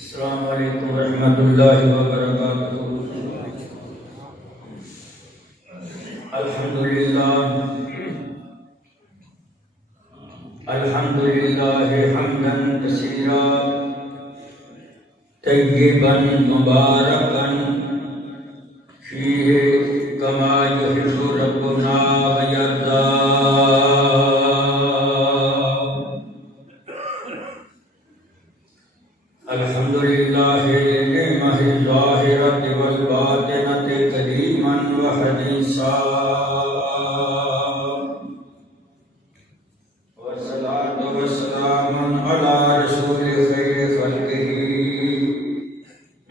السلام علیکم ورحمۃ اللہ وبرکاتہ۔ الحمدللہ حمدا کثیرا طیبا مبارکا فیہ کما یحب ربنا ویرضا۔ الحمدللہ نعمہ الظاہرۃ والباطنۃ قدیما وحدیثا، والصلاۃ والسلام علی رسول خیر خلقہ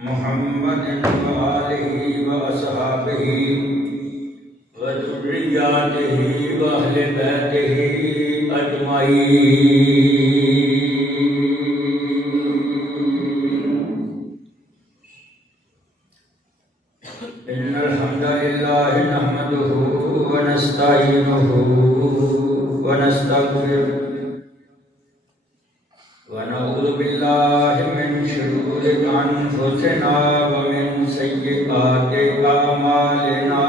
محمد وآلہ واصحابہ وذریاتہ واہل بیتہ اجمعین۔ إن الحمد لله نحمده ونستعينه ونستغفره ونعوذ بالله من شرور أنفسنا ومن سيئات أعمالنا،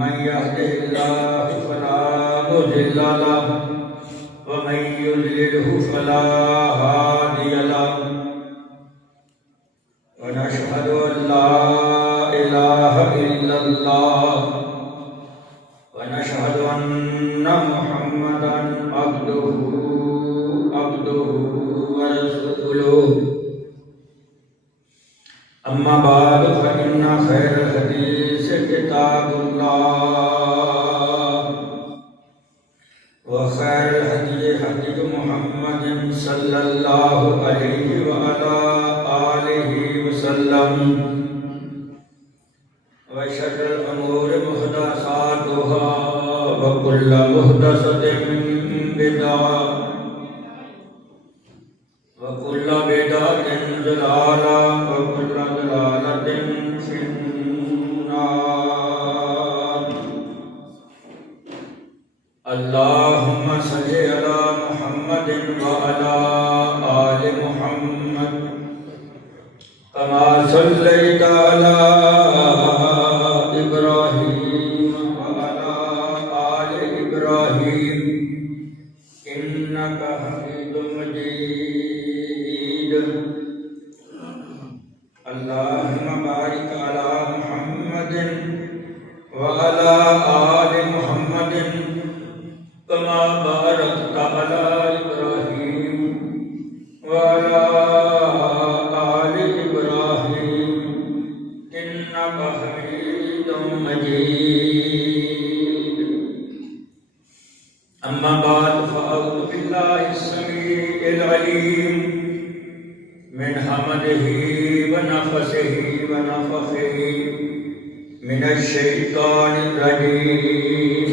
من يهده الله فلا مضل له ومن يضلله فلا هادي له، ونشهد أن لا إله إلا الله ونشهد أن محمدا عبده ورسوله، أما بعد فإن خير الحديث كتاب الله، وخير الهدي هدي محمد صلى الله عليه وعلى آله وسلم، وشر الأمور محدثاتها وكل محدثة بدعة وكل بدعة ضلالة وكل ضلالة في النار۔ اللهم صل على محمد وعلى آل محمد كما صليت على إبراهيم وعلى آل إبراهيم إنك حميد مجيد۔ اللهم بارك على محمد وعلى آل محمد كما باركت على إبراهيم وعلى آل إبراهيم إنك حميد مجيد۔ أما بعد فأعوذ بالله السميع العليم من حمده ونفسه ونفخه من الشيطان الرجيم،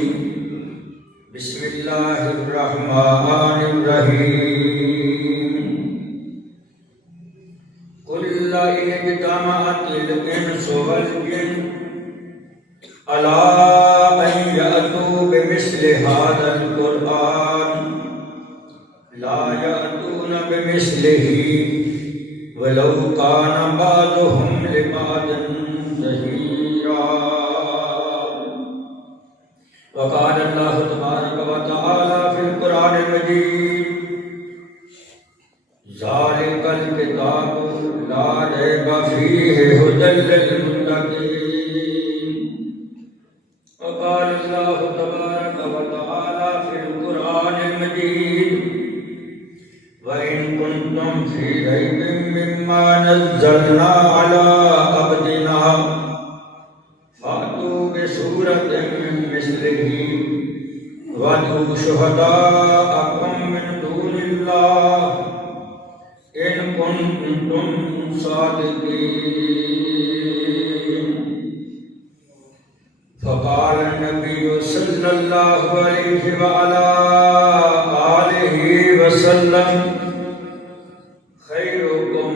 بسم الله الرحمن الرحيم۔ قل إن اجتمعت الإنس والجن على أن يأتوا بمثل هذا القرآن لا يأتون بمثله ولو كان بعضهم لبعض ظهيرا۔ وقال الله تبارك وتعالى في القرآن المجيد: ذلك الكتاب لا ريب فيه هدى للمتقين۔ وقال الله تبارك وتعالى في القرآن المجيد: وإن كنتم في ريب مما نزلنا على عبدنا فأتوا بسورة من مثله وادعوا شهداءكم من دون الله إن كنتم صادقين۔ فقال النبي صلى الله عليه وعلى آله وسلم: خيركم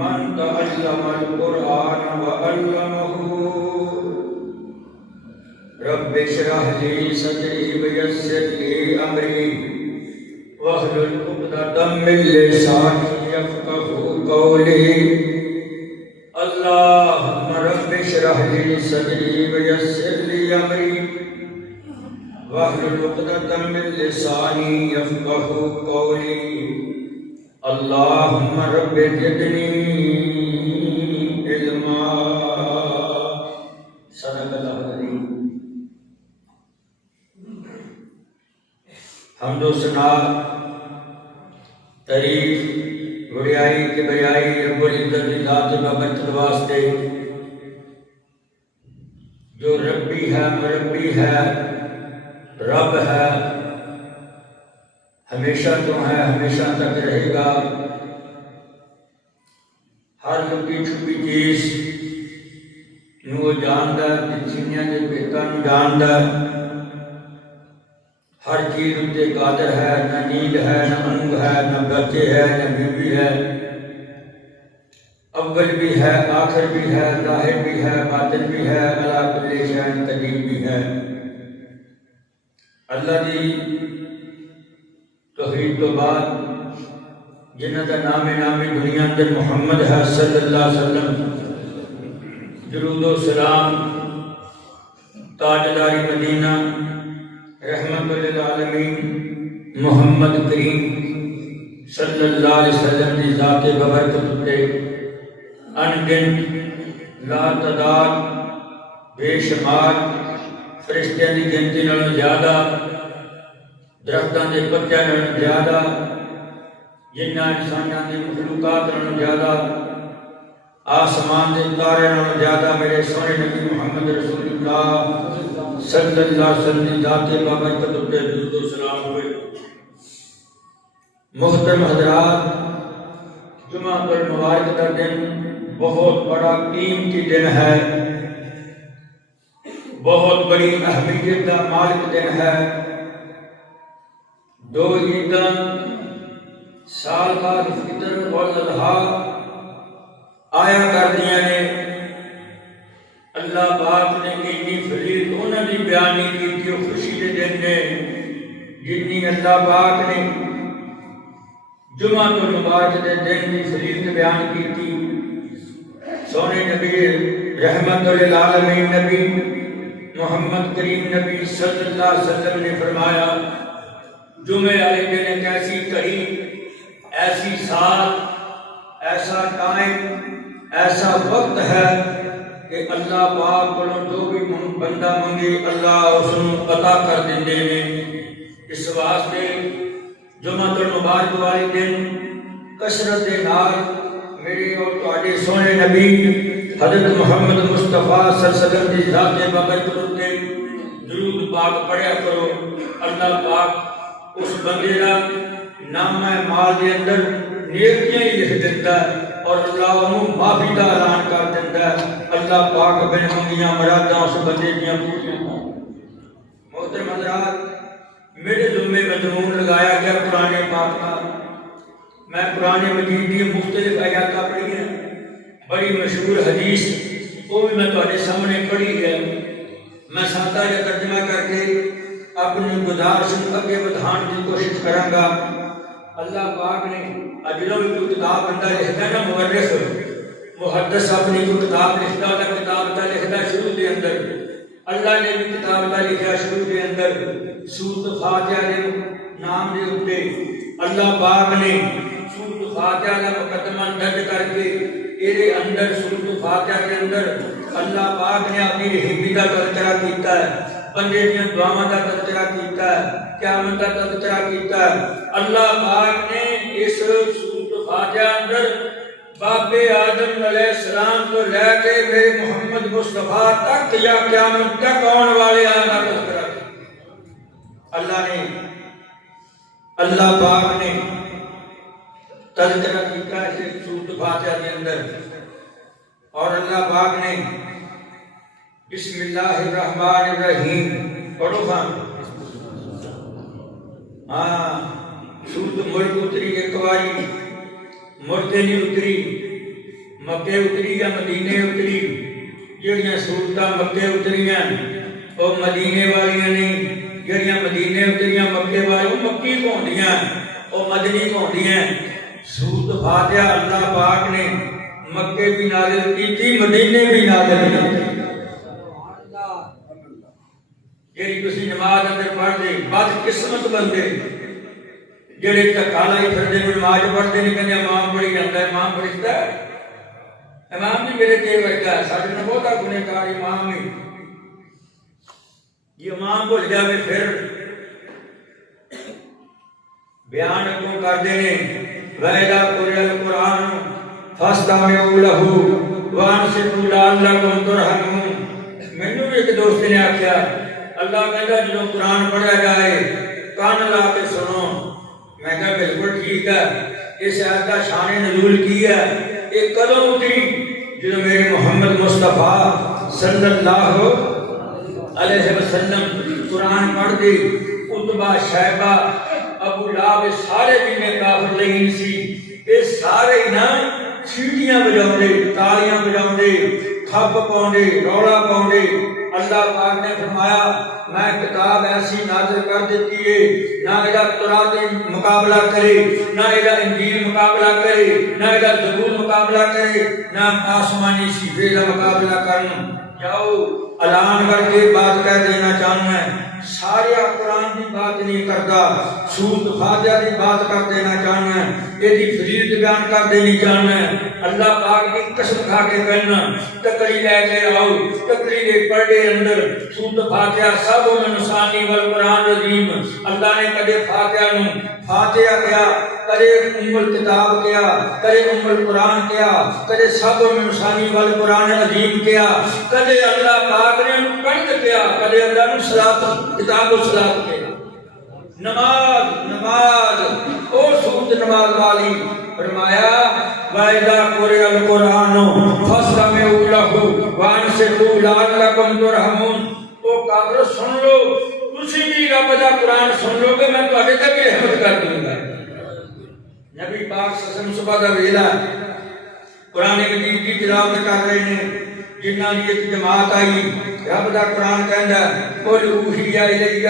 من تعلم القرآن وعلمه۔ رب اشرح لي صدري ويسر لي أمري واحلل عقدة من لساني يفقهوا قولي اللهم رب اشرح لي صدري ويسر لي أمري واحلل عقدة من لساني يفقهوا قولي اللهم رب زدني علما صدق اللہ العظیم۔ حمد و ثنا تعریف بڑائی کے بڑائی رب العزت کی ذات بابرکت واسطے جو ربی ہے، مربی ہے، رب ہے، ہمیشہ تو ہے، ہمیشہ تک رہے گا، ہر لکی چھپی چیز نو جاندا ہے، سینیاں دے پیتاں نو جاندا ہے، ہر چیز اتے قادر ہے، نہ نیند ہے، نہ اونگ ہے، نہ بچے ہے، نہ بیوی ہے، اول بھی ہے، آخر بھی ہے، ظاہر بھی ہے، باطن بھی ہے، علی کل شیء قدیر بھی ہے۔ اللہ دی توحید تو بعد جنہ کا نام دنیا اندر محمد ہے صلی اللہ علیہ وسلم، درود و سلام تاجدار مدینہ رحمت للعالمین محمد کریم صلی اللہ علیہ وسلم دی ذات ببرکت اتے انگن لا تعداد بے شمار فرشتیاں دی گنتی نالوں زیادہ، درختاں دے پتیاں نالوں زیادہ، جناں انساناں دی مخلوقات نالوں زیادہ، آسمان دے تارے نالوں زیادہ میرے سونے نبی محمد رسول اللہ صلی اللہ علیہ وسلم دی ذات بابرکت اتے درود و سلام ہوئے۔ محترم حضرات، جمعہ المبارک کا دن بہت بڑا قیمتی دن ہے، بہت بڑی اہمیت کا مالک دن ہے۔ دو عیداں سال بعد فطر اور اضحیٰ آیا کردیاں نے، اللہ پاک نے اتنی فضیلت انہاں دی بیان نہیں کی وہ خوشی دے دن نے جتنی اللہ پاک نے جمعہ المبارک دے دن دی فضیلت بیان کی تھی۔ سونے نبی رحمت للعالمین نبی محمد کریم نبی صلی اللہ علیہ وسلم نے فرمایا جمعے والے دن ایک ایسی گھڑی، ایسی ساتھ، ایسا ٹائم، ایسا وقت ہے کہ اللہ پاک کو جو بھی بندہ منگے اللہ اس کو عطا کر دیندے نے۔ اس واسطے جمعہ المبارک والے دن کثرت دے نال میرے اور تواڈے سونے نبی حضرت محمد مصطفیٰ صلی اللہ علیہ وسلم دی ذات بابرکت اتے درود پاک پڑھیا کرو۔ اللہ پاک اس بندے دا نامہ مال دے اندر نیکیاں ہی لکھ دیتا ہے اور اللہ انہوں معافی کا اعلان کر دیتا ہے۔ اللہ پاک بن منگیاں مراداں اس بندے دیاں پوریاں کر۔ محترم حضرات، میرے ذمے مضمون لگایا گیا قرآن پاک کا۔ میں قرآن مجید کی مختلف آیات پڑھی ہیں، بڑی مشہور حدیث وہ بھی میں تمہارے سامنے پڑھی ہے۔ میں سادہ یا ترجمہ کر کے اپنی گزارش اگے بڑھانے کی کوشش کروں گا۔ اللہ پاک نے اجلوں میں کوئی کتاب بندہ لکھتا ہے نا، مورخ محدث اپنی کوئی کتاب لکھتا ہے، کتاب کا لکھتا ہے شروع کے اندر اللہ نے بھی کتاب کا لکھا شروع کے اندر سورۃ فاتحہ کے نام دے اتے اللہ پاک نے سورۃ فاتحہ کا مقدمہ درج کر کے ایرے اندر سورۃ فاتحہ کے اندر اللہ پاک نے اپنی رحیمی کا تذکرہ کیتا ہے، بندے دیاں دعاواں کا تذکرہ کیتا ہے، قیامت کا تذکرہ کیتا ہے۔ اللہ پاک نے اس سورۃ فاتحہ اندر باب آدم علیہ السلام کو لے کے میرے محمد مصطفیٰ تک یا قیامت تک آنے والے آن کا تذکرہ کیا۔ اللہ پاک نے تذکرہ کیا ہے سورۃ فاتحہ کے اندر، اور اللہ پاک نے بسم اللہ الرحمن الرحیم پڑھو خان۔ سورۃ ملک اتری ایک باری، مڑتے نہیں اتری، مکے اتری یا مدینے اتری۔ جڑیاں سورتاں مکے اتریاں وہ مدینے والیاں نہیں، جڑیاں مدینے اتریاں مکے والی وہ مکی ہوندیاں۔ وہ مدنی ہوندی ہیں. سورۃ فاتحہ اللہ پاک نے مکے بھی نازل کی تھی, مدینے بھی نازل کی تھی. جیڑی تسی نماز اندر پڑھ دے بد قسمت بندے جڑے دھکا لائی پھردے نماز پڑھتے نہیں, کہندے امام پڑھی جاندا ہے, امام پڑھتا ہے, امام بھی میرے تے بیٹھا ہے, ساڈے نال بہتا گنہگار امام ہے. یہ امام بھول جاوے پھر بیان کیوں کردے نے وَإِذَا قُرِئَ الْقُرْآنُ فَاسْتَمِعُوا لَهُ وَأَنصِتُوا لَعَلَّكُمْ تُرْحَمُونَ. مینوں بھی ایک دوست نے آکھیا اللہ کہندا جدوں قرآن پڑھیا جائے کان لا کے سنو. میں کہا بالکل ٹھیک ہے. اس آیت کا شان نزول کی ہے ایک کدوں اٹھی جدوں میرے محمد مصطفیٰ صلی اللہ علیہ وسلم قرآن پڑھ دے. عتبہ شیبہ ابو لہب سارے جنے کافر لئی سی, یہ سارے نا سیٹیاں بجاؤندے, تالیاں بجاؤندے, تھپ پاؤندے, رولا پاؤندے. اللہ پاک نے فرمایا میں کتاب ایسی نازل کر دیتی ہے نہ ادا تورات مقابلہ کرے, نہ ادا انجیل مقابلہ کرے, نہ ادا زبور مقابلہ کرے, نہ آسمانی شیفے کا مقابلہ کرن. جاؤ اعلان کر کے بات کہہ دینا چاہنا ہے, سارے قرآن کی بات نہیں کرتا, سورۃ فاتحہ کی بات کر دینا چاہنا ہے, یہ فضیلت بیان کر دینی چاہنا ہے. اللہ پاک کی قسم کھا کے کہنا تکڑی لے کے آؤ, تکڑی لے پڑھے اندر سورۃ فاتحہ سب من ثانی والقرآن العظیم. اللہ نے کدے فاتحہ نو فاتحہ کیا, کدے ام الکتاب کیا, کدے ام القرآن کیا, کدے سب من ثانی والقرآن العظیم کیا, کدے اللہ پاک نے کنڈ کیا, کدے اللہ نے صلاۃ کتاب و صلاۃ کیا. نماز نماز او سورت نماز والی فرمایا وَإِذَا قُرِئَ الْقُرْآنُ فَاسْتَمِعُوا لَهُ وَأَنصِتُوا لَعَلَّكُمْ تُرْحَمُونَ. او کافر سن لو, تسی بھی رب دا قرآن سن لو گے, میں تہاڈے تے بھی رحمت کر دوں گا. نبی پاک صلی اللہ علیہ وسلم صبح دا ویلا قرآن مجید کی تلاوت کر رہے ہیں, جنہاں دی ایک جماعت آئی, رب دا قرآن کہندا قُلْ أُوحِیَ إِلَیَّ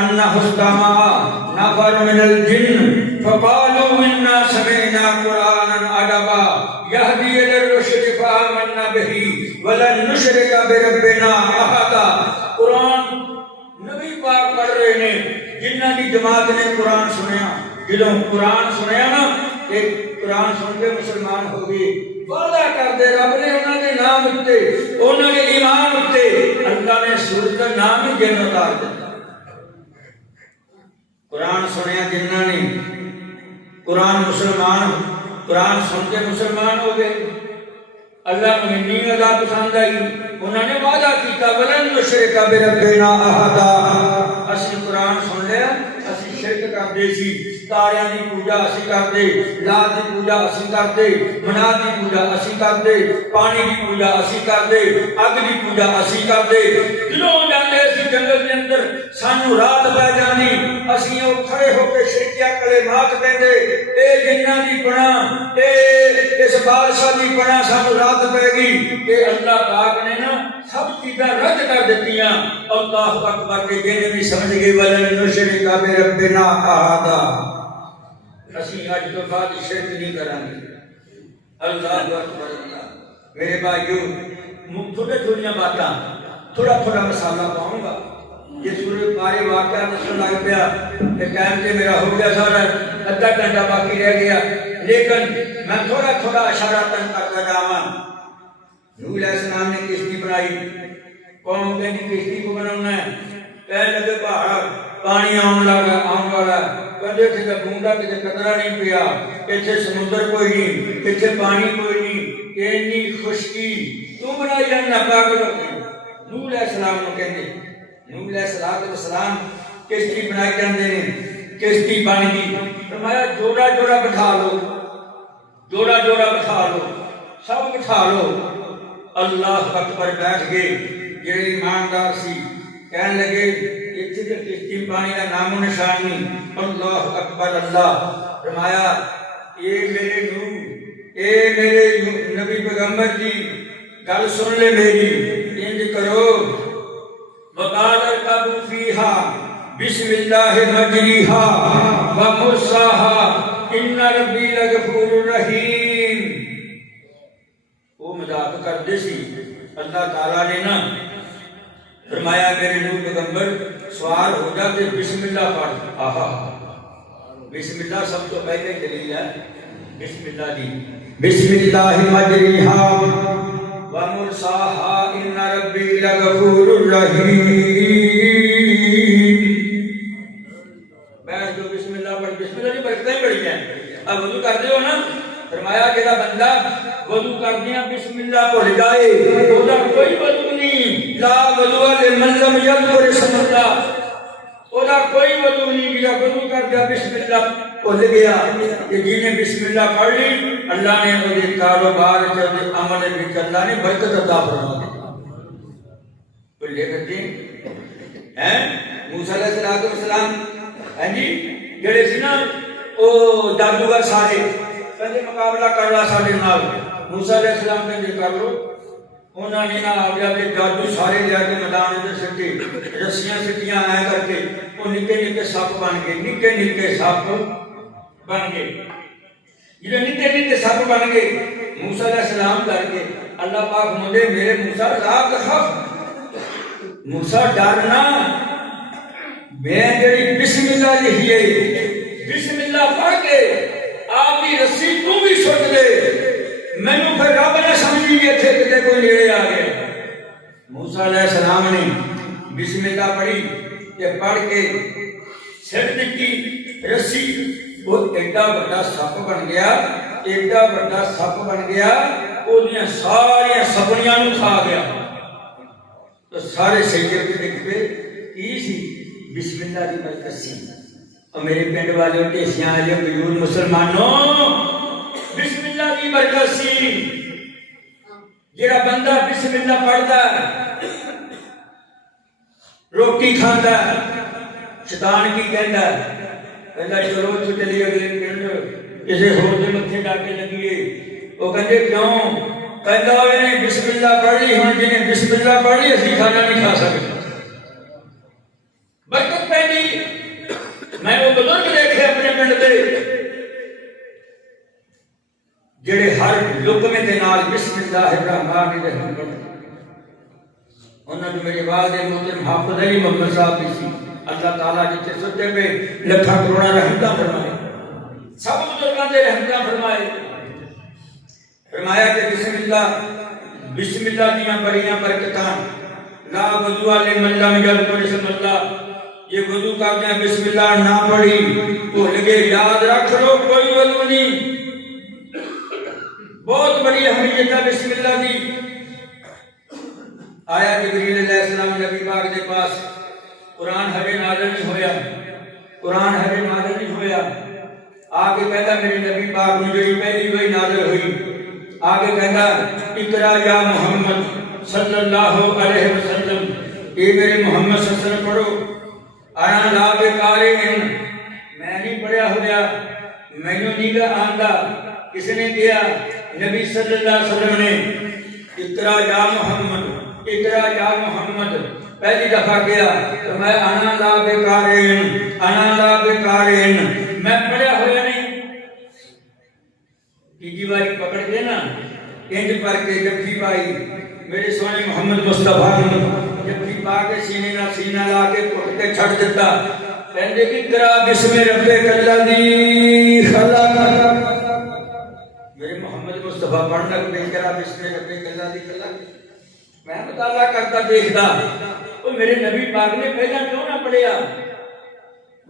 أَنَّهُ اسْتَمَعَ نَفَرٌ مِنَ الْجِنِّ فَقَالُوا إِنَّا سَمِعْنَا قُرْآنًا عَجَبًا يَهْدِي إِلَى الرُّشْدِ فَآمَنَّا بِهِ وَلَن نُّشْرِكَ بِرَبِّنَا أَحَدًا. قرآن نبی پاک پڑھ رہے ہیں, جنہاں دی جماعت نے قرآن سنیا, جدوں قرآن سنیا نا ایک قرآن سن کے مسلمان ہو گئے. وعدہ کر دے رب نے انہاں دے نام اتے, انہاں دے ایمان اتے اللہ نے سورت کا نام ہی جن اتار دیا. قرآن سنیا جنہاں نے قرآن مسلمان, قرآن سن کے مسلمان ہو گئے. اللہ کو نیند ادا پسند آئی, انہوں نے وعدہ کیتا ولن نشرک بربنا احدا. اسی قرآن سن لیا, اسی شرک کردے سی, تاریاں دی پوجا اسی کردے, لات دی پوجا اسی کردے, منات دی پوجا اسی کردے, پانی دی پوجا اسی کردے, اگ دی پوجا اسی کردے. جدوں جاندے اسی جنگل دے اندر سانو رات پے جاندی, اسی او کھڑے ہو کے شرکیہ کلمات کہندے اے جناں دی پناہ, اے اس بادشاہ دی پناہ سانو رات پے گی. کہ اللہ پاک نے نا سب چیزاں رد کر دتیاں. اللہ اکبر کے جن بھی سمجھ گئے ولن نشرک بربنا احدا. اسی اج تو بعد شرک نہیں کرانگے. اللہ اکبر. اللہ میرے بھائیو تھوڑے تھوڑیاں باتاں تھوڑا تھوڑا مسالہ پاؤں گا. یہ سورے پارے واقعہ دسن لگ پیا کہ ٹائم تے میرا ہو گیا سارا, آدھا گھنٹہ باقی رہ گیا, لیکن میں تھوڑا تھوڑا اشارہ تن کرتا جاواں. نوح علیہ السلام نے کشتی بنائی, قوم کہندی کشتی کو بنانا ہے, کہنے لگے پہاڑ پانی آن لگا آن والا, کہندے تھے بوندا کتے قطرہ نہیں پیا, ایتھے سمندر کوئی نہیں, ایتھے پانی کوئی نہیں, اینی خشکی تو بنائی جانا پاگل ہو گئی. نوح علیہ السلام نے کہندے, نوح علیہ السلام کشتی بنائی جاندے نے, کشتی بن گئی. فرمایا جوڑا جوڑا بٹھا لو, جوڑا جوڑا بٹھا لو, سب بٹھا لو. اللہ اکبر بیٹھ گئے. جڑے ایماندار سی کہنے لگے اتنے تے کشتی پانی کا نام و نشان نہیں. اللہ اکبر. اللہ فرمایا اے میرے نوح, اے میرے نبی پیغمبر جی گل سن لے میری, انج کرو وقال اركبوا فيها بسم الله مجريها ومرساها ان ربی لغفور رحیم. وہ مذاق کرتے سی. اللہ تعالیٰ نے نا فرمایا میرے نور پیغمبر سوار ہو جا کہ بسم اللہ پڑھ. آہا بسم اللہ سب تو پہلے دلیل ہے. بسم اللہ دی بسم اللہ مجریہا ومرساہا ان ربی لغفور رحیم. بیٹھ جو بسم اللہ پڑھ. بسم اللہ نہیں برکتیں بڑی ہیں. اب وضو کر دے ہو نا, فرمایا کہ بندہ وضو کر دیا بسم اللہ پڑھ جائے وہ کوئی وضو نہیں. لا وضو لمن لم یذکر اسم اللہ. وہ کوئی وضو نہیں کیا, وضو کر دیا بسم اللہ بھول گیا. کہ جنہیں بسم اللہ پڑھ لی اللہ نے وہ کاروبار عمل میں اللہ نے برکت عطا فرما دی. تو لے کرتے ہیں موسیٰ علیہ السلام جی جڑے سی نا وہ جادوگر سارے کہتے مقابلہ کر رہا سارے نال. موسیٰ علیہ السلام کہتے کر لو. انہوں نے نہ آگیا کہ جادو سارے لیا کے میدان میں سٹے رسیاں سٹیاں آئے کر کے وہ نکے نکے سپ بن گئے. نکے نکے سپ بن گئے. جب نکے نکے سپ بن گئے موسیٰ علیہ السلام کر کے اللہ پاک مجھے میرے موسیٰ لا تخف موسیٰ ڈرنا میں جڑی بسم اللہ لکھیے بسم اللہ پڑھ کے آپ کی رسی تو بھی سٹ دے مینوں پھر رب نے سمجھی یہ تھے کہ کوئی نیڑے آ گیا. موسیٰ علیہ السلام نے بسم اللہ پڑھی کہ پڑھ کے سٹ دیتی رسی. وہ ایڈا بڑا سپ بن گیا, ایڈا بڑا سپ بن گیا وہ سارے سپنیاں نو کھا گیا. تو سارے سجدے پہ ڈگ پے. کی سی بسم اللہ دی برکت سی. اور میرے پنڈ والوں کے سیاں جو بیور مسلمانوں بسم اللہ دی برکت سی. جڑا بندہ بسم اللہ پڑھدا روٹی کھاندا شیطان کی کہندا کہندا چلو چلی اگلے پنڈ کسی ہور دے متھے ڈاکے لگیے. وہ کہندے کیوں؟ کہندا اوے بسم اللہ پڑھ لی ہن جنے بسم اللہ پڑھ لی اسی کھانا نہیں کھا سکتے. برکت پہنی. میں وہ بزرگ دیکھے اپنے پنڈ دے جڑے ہر لقمے دے نال بسم اللہ الرحمن الرحیم پڑھتے. انہاں جو میرے والد محترم حافظ علی محمد صاحب بھی سی. اللہ تعالیٰ جتنے سچے پہ لکھا کروڑا رحمتہ فرمائے. سب بزرگاں دے رحمتہ فرمائے. فرمایا کہ بسم اللہ دیاں بڑیاں برکتاں. لا وضو لمن لم یذکر اسم اللہ. یہ وضو کا کیا بسم اللہ نہ پڑھی بھول گئے یاد رکھ لو کوئی وضو نہیں. بہت بڑی اہمیت ہے بسم اللہ دی. آیا جبریل علیہ السلام نبی پاک کے پاس قرآن ہمیں نازل نہیں ہویا. قرآن ہمیں نازل نہیں ہویا. آگے کہتا میرے نبی پاک میں جو پہلی وہی نازل ہوئی. آگے کہتا اقرا یا محمد صلی اللہ علیہ وسلم. اے میرے محمد صلی اللہ علیہ وسلم پڑھو. انا لا بقارئ میں نہیں پڑھیا ہویا مینوں نہیں گا آندا. کس نے کیا؟ نبی صلی اللہ علیہ وسلم نے اقرا یا محمد اقرا یا محمد پہلی دفعہ کیا تو میں انا لا بقارئ میں پڑھیا ہویا نہیں. تیجی باری پکڑ کے نا انج پر کے جپھی پائی میرے سونے محمد مصطفیٰ نے جپھی پا کے سینے نہ سینہ لا کے پٹ کے چھڑ دیتا. کہندے اقرا بسم ربک الذی خلق. میرے محمد مصطفیٰ پڑھنا کہ اقرا بسم ربک الذی خلق. میں مطالعہ کرتا دیکھتا وہ میرے نبی پاک نے پہلا کیوں نہ پڑھیا؟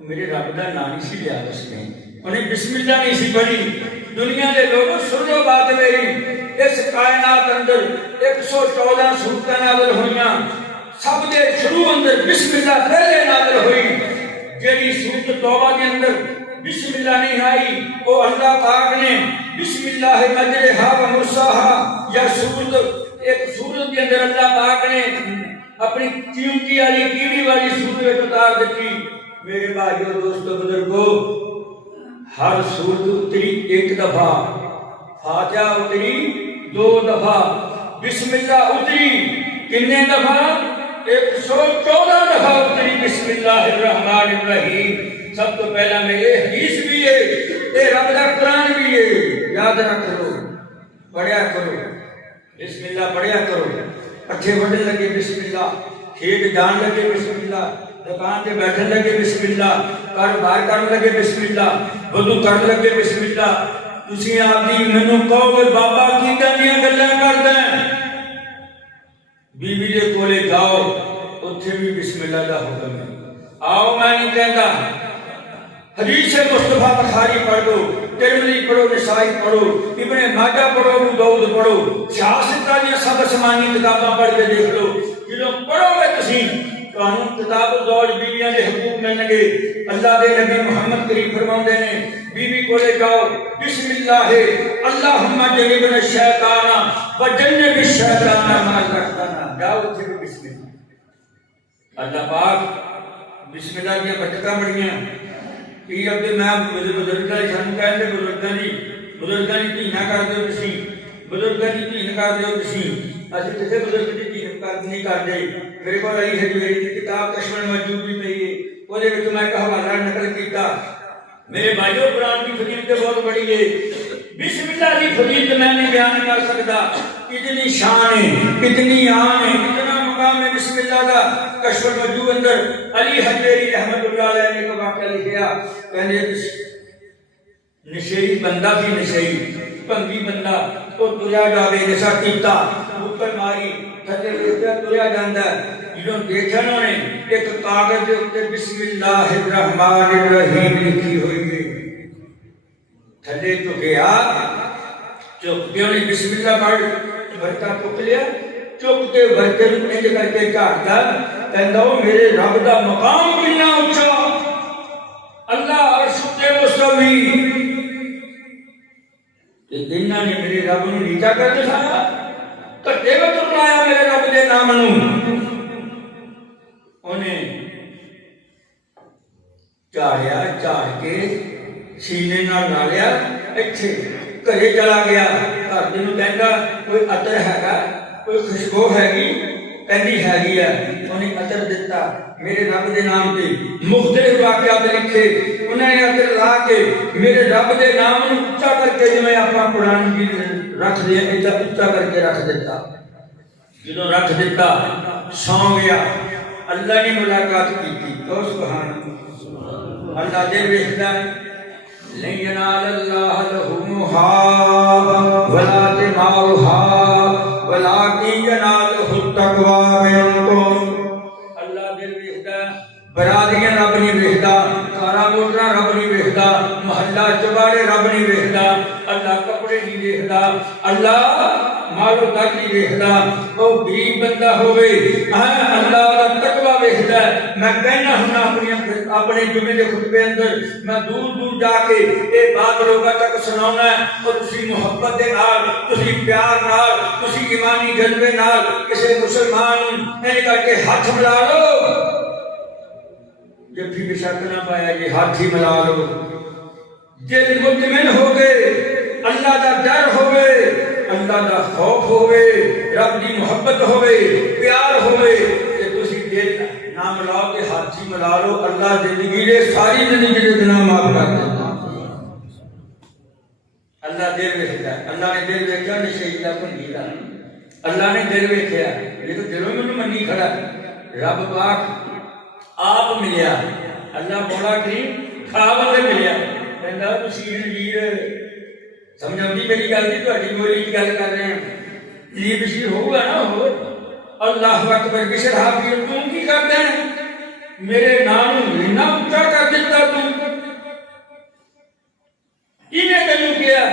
میرے رب دا نام نہیں سی لیا اس نے. انہیں بسم اللہ نہیں سی پڑھی. دنیا کے لوگوں سن لو بات میری. اس کائنات اندر 114 سورتیں نازل ہوئیاں. سب دے شروع اندر بسم اللہ پہلے نازل ہوئی. جیڑی سورت توبہ کے اندر بسم اللہ نہیں آئی وہ اللہ پاک نے بسم اللہ مجریہا و مرساہا یا سورت ایک سورت کے اندر اللہ پاک نے اپنی قیمتی والی کیڑی والی سورت اتار دیتی. میرے بھائیو دوستو بزرگو ہر سورت اتری ایک دفعہ, فاتحہ اتری 2 دفعہ, بسم اللہ اتری کتنے دفعہ 114 دفعہ اتری. بسم اللہ الرحمن الرحیم. سب تو پہلا میں یہ حدیث بھی ہے، یہ رب دا قرآن بھی ہے، یاد رکھ لو، پڑھیا کرو، بسم اللہ پڑھیا کرو، پٹھے وڈن لگے بسم اللہ، کھیت جان لگے بسم اللہ، دکان پہ بیٹھن لگے بسم اللہ، کاروبار کرن لگے بسم اللہ، وضو کرن لگے بسم اللہ۔ تسی آپ دی مینوں کہو گے بابا کیداں دیاں گلاں کردا ہے، بیوی دے کولے جاؤ اتھے بھی بسم اللہ دا حکم ہے۔ آؤ میں نہیں کہتا، حدیث مصطفیٰ بخاری پڑھ دو، ترمذی پڑھو، نسائی پڑھو، ابن ماجہ پڑھو، ابو داؤد پڑھو، سیاست دی سب آسمانی کتاباں پڑھ کے دیکھ لو، جدوں پڑھو گے تسی تانوں کتاب الزوج بیویاں دے حقوق ملن گے۔ اللہ دے نبی محمد کریم فرماؤندے نے بیوی کولے جاؤ بسم اللہ اللہم جنبنا الشیطان وجنب الشیطان ما رزقتنا، جاؤ اتھے بھی بسم اللہ۔ اللہ پاک بسم اللہ دیا برکتاں بڑیاں کہ اب میں بزرگاں دی سانوں کہندے بزرگاں دی دھی نہ کر دیو تسی، بزرگاں دی دھی نہ کر دیو تسی، اسی کسے بزرگ دی دھی نہیں کردے۔ میرے کو علی حجویری دی کتاب کشف الموجود بھی پئی ہے، وہ دے وچ میں ایک حوالہ نقل کیتا۔ میرے بھائیو قرآن کی فضیلت بہت بڑی ہے، بسم اللہ کی فضیلت میں نہیں بیان کر سکتا، اتنی شان ہے، اتنی آن ہے، اتنا مقام ہے بسم اللہ کا۔ کشف الموجود اندر علی حجویری رحمت اللہ علیہ نے ایک واقعہ لکھیا، کہنے نشئی بندہ بھی نشئی بھنگی بندہ وہ تریا جاوے جیسا کیتا اوپر ماری تھلے ویکھیا تریا جاندا ہے، جدوں دیکھیا انہوں نے ایک کاغذ دے اوپر بسم اللہ الرحمن الرحیم لکھی ہوئی ہے، تھلے تو گیا چک کے انہیں بسم اللہ پڑھ برکہ چک لیا، چک کے برکے نوں انج کر کے جھاڑدا کہندا میرے رب دا مقام کتنا اونچا، اللہ عرش تے مستوی، انہاں نے میرے رب نوں نیچا کر دکھایا، کٹے وچ لایا میرے رب دے نام نوں، انہیں چاڑیا، چاڑ کے سینے نال لا لیا، ایتھے گھرے چلا گیا، گھر دے نوں کہندا کوئی عطر ہے، کوئی خوشبو ہے کہندی ہے، انہیں عطر دیتا میرے رب دے نام تے، مختلف واقعات لکھے، انہوں نے عطر لا کے میرے رب دے نام نوں اونچا کر کے جویں اپنا قرآن بھی رکھ دیا، ایسا اونچا کر کے رکھ دیتا، جدوں رکھ دیتا سو گیا، اللہ نے ملاقات کی تو سبحان اللہ دے ویکھدا لن ینال اللہ لحومها ولا دماؤها ولکن ینالہ التقوی منکم، اللہ دل ویکھدا، برادریاں رب نہیں ویکھدا، کاراں موٹراں رب نہیں ویکھدا، محلہ چباڑے رب نہیں ویکھدا، اللہ کپڑے نہیں ویکھدا، اللہ مال و در نہیں ویکھدا، او غریب بندہ ہوے اللہ دا تقوی ویکھدا ہے۔ میں کہنا ہوں اپنے جمعے کے خطبے اندر میں دور دور جا کے یہ بات لوگوں تک سناؤنا ہے، اور تسی محبت دے نال، تسی پیار نال، تسی ایمانی جذبے نال کسی مسلمان نہیں کر کے ہاتھ ملا لو، جب بھی بشک نہ پایا یہ ہاتھ ہی ملا لو، دل مطمئن ہو گئے، اللہ دا ڈر ہوئے، اللہ دا خوف ہوئے، رب دی محبت ہوئے، پیار ہوئے، کہ تسی دل نہ ملاؤ کہ ہاتھ ہی ملا لو، اللہ زندگی دے ساری زندگی دے گناہ معاف کر دیتا۔ اللہ دل ویکھدا ہے، اللہ نے دل ویکھیا نشئی دا بھنگی دا، اللہ نے دل ویکھیا، یہ تو دلوں میں منی کھڑا ہے، رب پاک آپ ملیا، اللہ مولا کریم خواب اندر ملیا، کہندا تسی نذیر سمجھ آؤندی میری گل دی، تہاڈی بولی وچ گل کر رہے ہیں، یہ بشیر ہوگا نا ہو، اللہ اکبر بشر حافظ تم کی کرتے ہیں، میرے نام اتنا اونچا کر دیتا تم، انہیں تینوں کیا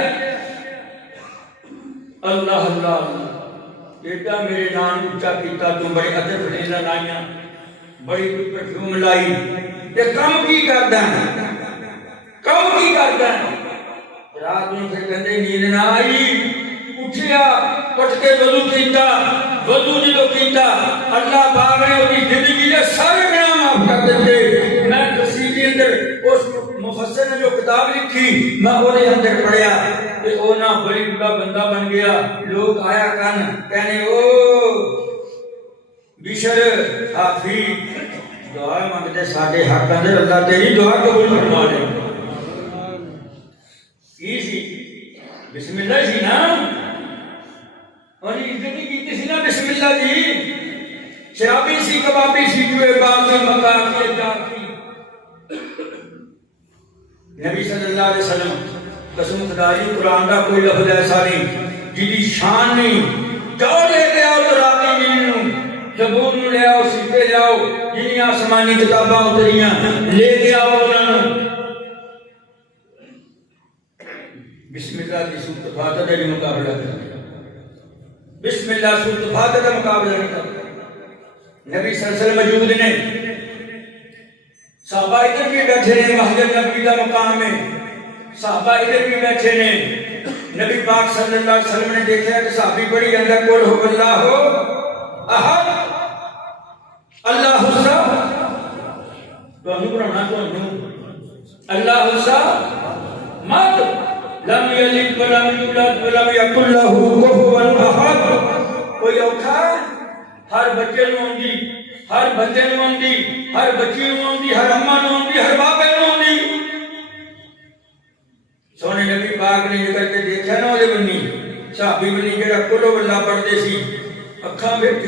اللہ اللہ بیٹا میرے نام اونچا کیتا تم، بڑے ادب فضیلت لائیاں، بڑی پرفیوم لائی، یہ کم کی کردا ہے، کم کی کردا ہے، رات نوں پھر کہندے نیند نہ آئی، اٹھیا اٹھ کے وضو کیتا، وضو جدوں کیتا اللہ پاک نے اپنی زندگی دے سارے گناہ معاف کر دیتے۔ میں تفسیر کے اندر اس مفسر نے جو کتاب لکھی میں وہ اندر پڑھیا کہ وہ نہ بڑی بڑا بندہ بن گیا، لوگ آیا کن کہنے او بشر حافظ دعا مانگتے ساڈے حق اندر اللہ تیری دعا قبول فرما لے کی سی بسم اللہ سی نا اور عزت نہیں کیتی سی نا بسم اللہ جی شرابی سی کبابی سی جوئے باغ مکان کی جاتی نبی صلی اللہ علیہ وسلم قسم خدائی قرآن کا کوئی لفظ ایسا نہیں جی شان نہیں جاؤ لے کے آؤ تو راتی جنہوں زبور نو لے آؤ سکتے لے آؤ جنہیں آسمانی کتاباں اتریاں لے کے آؤ انہوں بسم اللہ کی سورت فاتحہ کا مقابلہ کریں بسم اللہ سورت فاتحہ کا مقابلہ کریں نبی صلی اللہ علیہ وسلم موجود نے صحابہ ادھر بھی بیٹھے نے مسجد نبوی کا مقام میں صحابہ ادھر بھی بیٹھے نے نبی پاک صلی اللہ علیہ وسلم نے دیکھا کہ صحابی بڑی اندر قل ہو اللہ ہو احد اللہ الصمد تو انہوں پڑھنا تو انہوں اللہ الصمد لم یلد ولم یولد ولم یکن لہ کفوا احد کوئی اوکھا ہر بچے نوں آندی ہر بندے نوں آندی ہر بچی نوں آندی ہر اماں نوں آندی ہر بابے نوں آندی سونے نبی پاک نے یہ کر کے دیکھا نا وہ بنی صحابی بنی جڑا کلو اللہ پڑھتے سی اکھاں وچ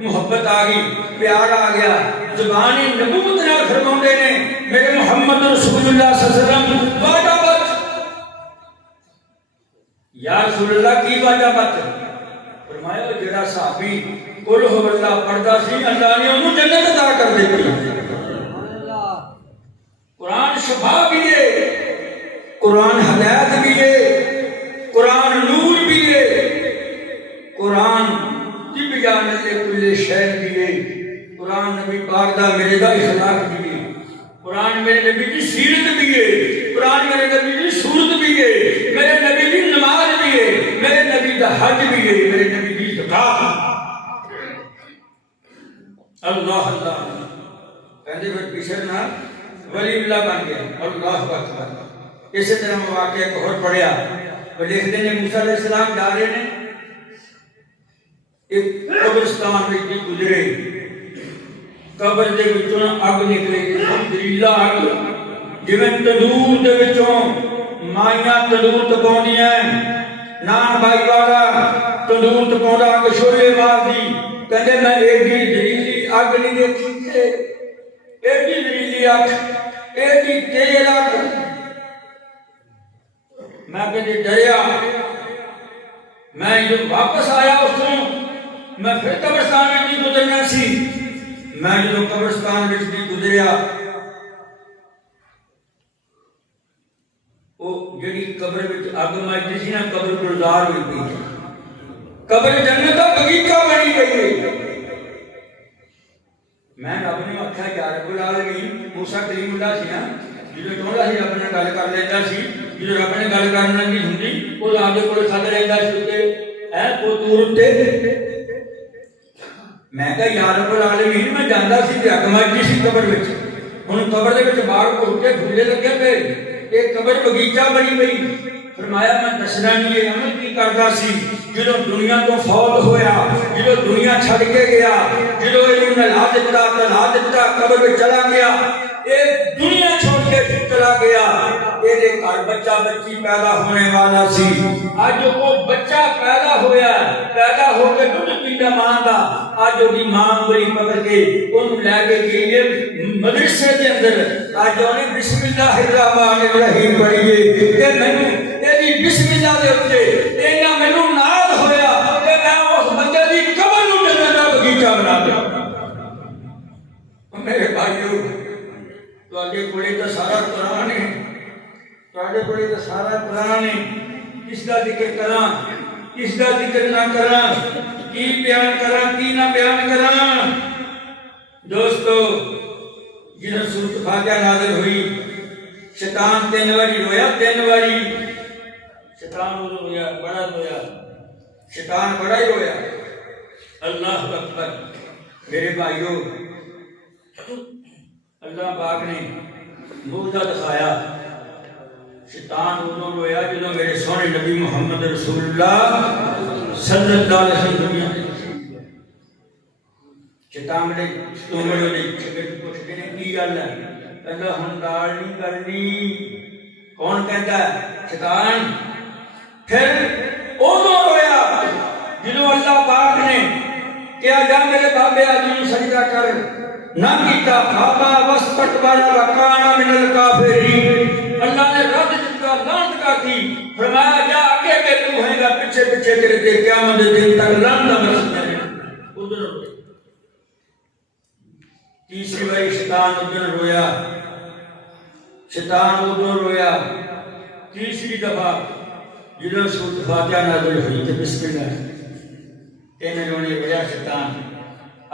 محبت آ گئی پیار آ گیا زبان نبوت نال فرماندے نے میرے محمد رسول اللہ صلی اللہ علیہ وسلم واجبت یا رسول اللہ کی واجبت فرمایا جڑا صحابی قل ہو اللہ پڑھتا سی اللہ نے انہوں جنت عطا کر دیتی قرآن شفا بھی ہے قرآن ہدایت بھی ہے قرآن نور بھی ہے قرآن طبیان لکل شہر بھی ہے قرآن نبی پاک دا میرے دا اخلاق بھی ہے قرآن میرے نبی کی سیرت بھی ہے قرآن میرے نبی کی صورت بھی ہے میرے نبی کی نماز بھی ہے میرے نبی دا حج بھی ہے میرے نبی کی زکات اللہ اللہ کہندے پھر پیچھے نا ولی اللہ بن گیا اللہ اکبر اسی طرح مواقع ایک اور پڑھیا وہ لکھتے ہیں موسیٰ علیہ السلام جا رہے ہیں ایک قبرستان میں گزرے قبر دے وچوں اگ نکلے زہریلا اگ جویں تندور دے وچوں مائیاں تندور تپاؤندیاں نان بھائی والا تندور تپاؤندا اگ شولے مارਦੀ کہندے میں ایڈی زہریلی اگ نہیں دیکھی ایڈی زہریلی اگ ایڈی تیز اگ میں کہتے ڈریا میں جو واپس آیا اس کو میں پھر قبرستان میں نہیں گزرنا سی میں جو قبرستان میں نہیں گزریا وہ جڑی قبر میں اگ مچتی سی نا قبر گلزار ہوئی گئی قبر جنت کا باغیچہ بنی گئی ہے میں رب نے آخیا یا رب العالمین موسیٰ کلیم اللہ سی نا جو چاہتا سی رب نے گل کر لیتا سی جو رب نے گل کرنا نہیں ہوندی وہ آدھے کول کھد رہندا سی تے اے کو دور تے میں کہا یا رب العالمین میں جاندا سی تے اگ مچتی سی قبر وچ ہن قبر دے وچ باہر گھر کے جھولے لگے پے ایک قبر باغیچہ بنی پئی فرمایا میں دسنا نہیں یہ عمل کی کردا سی جدوں دنیا تو فوت ہویا جدوں دنیا چھڈ کے گیا جدوں انہوں لا دتا قبر میں چلا گیا ایک دنیا چھوڑ کے چلا گیا ایک گھر بچہ بچی پیدا ہونے والا سی آج وہ بچہ پیدا ہویا پیدا ہو کے دودھ پیندا ماں دا آج وہ ماں بڑی پکڑ کے ان لے کے گئی مدرسے کے اندر آج انہیں بسم اللہ الرحمن الرحیم پڑھیے کہ مینوں تیری بسم اللہ دے اوتے اینا مینوں ناز ہویا کہ میں اس بندے دی قبر نوں جنت دا باغیچہ بنا دیا میرے بھائیو تواڈے کولے تے سارا قرآن ہے تواڈے کولے تے سارا قرآن ہے کس دا ذکر کراں کس دا ذکر نہ کراں کی بیان کراں کی نہ بیان کراں دوستو جن سورۃ فاتحہ نازل ہوئی شیطان 3 باری رویا 3 باری شیطان رویا بڑا رویا شیطان بڑا ہی رویا اللہ اکبر میرے بھائیو اللہ پاک نے موجزہ دکھایا شیطان وہ رویا جنہوں میرے سونے نبی محمد رسول اللہ صلی اللہ علیہ وسلم شیطان نے ستومڑے نے شگرد پوچھتے ہیں کی گل ہے؟ کہتا ہن گال نہیں کرنی. کون کہتا ہے؟ شیطان. پھر ادو رویا جدو اللہ پاک نے کیا جا میرے بابے آدمی سجدہ کر نہ کیتا. فابا واستکبر وکان من الکافرین. اللہ نے رد جتا لعنت کا دی. فرمایا جا آگے کے تو ہے گا پیچھے پیچھے تیرے تے قیامت دن تک لعنت برسنا ہے. ادھر تیسری باری شیطان ادھر رویا. شیطان ادھر رویا. تیسری دفعہ جدو سورۃ فاتحہ نازل ہوئی کہ بسم اللہ تین رونے بڑا شیطان.